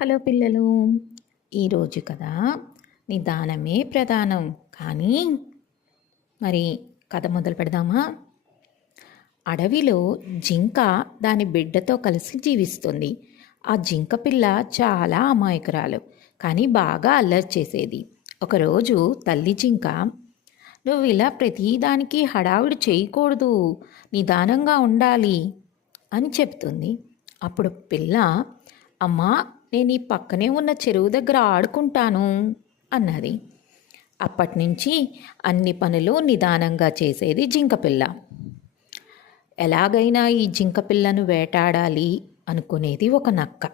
Hello పిల్లలు, ఈరోజు కదా నిదానమే ప్రధానం. కానీ మరి కథ మొదలు పెడదామా? అడవిలో జింక దాని బిడ్డతో కలిసి జీవిస్తుంది. ఆ జింక పిల్ల చాలా అమాయకురాలు, కానీ బాగా అల్లరి చేసేది. ఒకరోజు తల్లి జింక, నువ్వు ఇలా ప్రతిదానికి హడావుడి చేయకూడదు, నిదానంగా ఉండాలి అని చెప్తుంది. అప్పుడు పిల్ల, అమ్మా, నేను ఈ పక్కనే ఉన్న చెరువు దగ్గర ఆడుకుంటాను అన్నది. అప్పటినుంచి అన్ని పనులు నిదానంగా చేసేది జింకపిల్ల. ఎలాగైనా ఈ జింకపిల్లను వేటాడాలి అనుకునేది ఒక నక్క.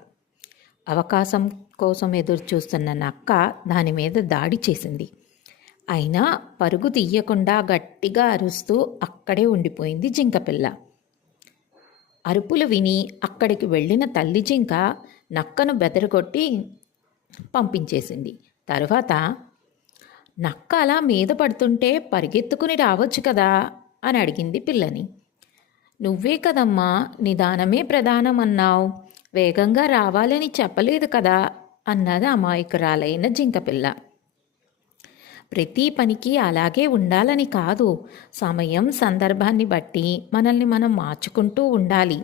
అవకాశం కోసం ఎదురు చూస్తున్న నక్క దాని మీద దాడి చేసింది. అయినా పరుగు తీయకుండా గట్టిగా అరుస్తూ అక్కడే ఉండిపోయింది జింకపిల్ల. అరుపులు విని అక్కడికి వెళ్ళిన తల్లి జింక నక్కను బెదరగొట్టి పంపించేసింది. తరువాత నక్క అలా మీద పడుతుంటే పరిగెత్తుకుని రావచ్చు కదా అని అడిగింది పిల్లని. నువ్వే కదమ్మా నిదానమే ప్రధానం అన్నావు, వేగంగా రావాలని చెప్పలేదు కదా అన్నది అమాయకురాలైన జింకపిల్ల. ప్రతి పనికి అలాగే ఉండాలని కాదు, సమయం సందర్భాన్ని బట్టి మనల్ని మనం మార్చుకుంటూ ఉండాలి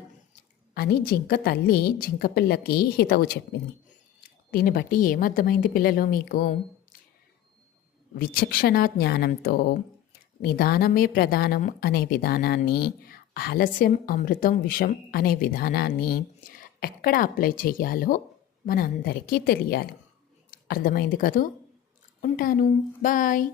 అని జింక తల్లి జింకపిల్లకి హితవు చెప్పింది. దీన్ని బట్టి ఏమర్థమైంది పిల్లలు మీకు? విచక్షణ జ్ఞానంతో నిదానమే ప్రధానం అనే విధానాన్ని, ఆలస్యం అమృతం విషం అనే విధానాన్ని ఎక్కడ అప్లై చేయాలో మనందరికీ తెలియాలి. అర్థమైంది కదూ? ఉంటాను. బాయ్.